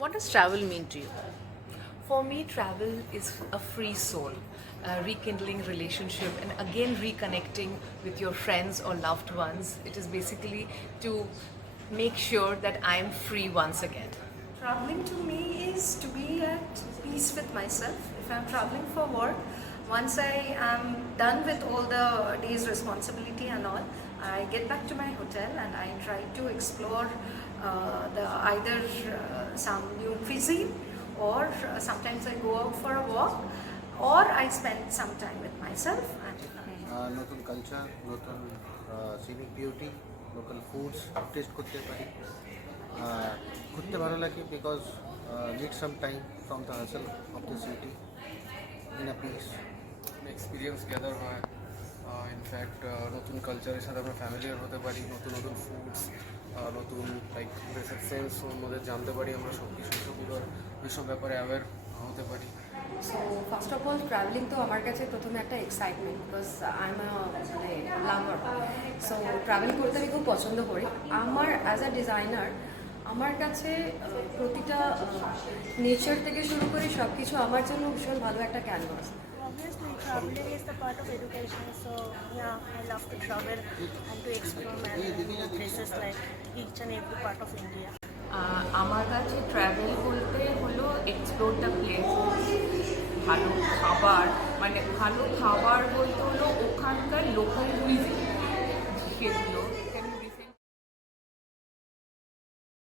What does travel mean to you? For me, travel is a free soul, rekindling relationship, and again reconnecting with your friends or loved ones. It is basically to make sure that I am free once again. Traveling to me is to be at peace with myself. If I'm traveling for work, once I am done with all the day's responsibility and all, I get back to my hotel and I try to explore the either some new cuisine or sometimes I go out for a walk or I spend some time with myself and নতুন culture, নতুন scenic beauty, local foods taste করতে পারি। ঘুরতে ভালো লাগে because need some time from the hassle of the city in a peace. Experience gather হয়। In fact নতুন কালচারের সাথে আমরা ফ্যামিলিয়ার হতে পারি, নতুন নতুন ফুডস, নতুন লাইক ড্রেসের সেন্স ওর মধ্যে জানতে পারি, আমরা সব কিছু এইসব ব্যাপারে অ্যাওয়্যার হতে পারি। So first of all travelling তো আমার কাছে প্রথমে একটা এক্সাইটমেন্ট, বিকজ আই এম মানে লাভার। সো ট্রাভেল করতে আমি খুব পছন্দ করি। আমার অ্যাজ আ ডিজাইনার আমার কাছে প্রতিটা নেচার থেকে শুরু করে সব কিছু আমার জন্য ভীষণ ভালো একটা canvas. Obviously, traveling is the part of education. So yeah, I love to travel and to explore many places like each and every part of India. আমার কাছে ট্রাভেল বলতে হলো এক্সপ্লোর দ্য প্লেস, ভালো খাবার, মানে ভালো খাবার বলতে হলো ওখানকার লোকাল কুইজিন, সেগুলো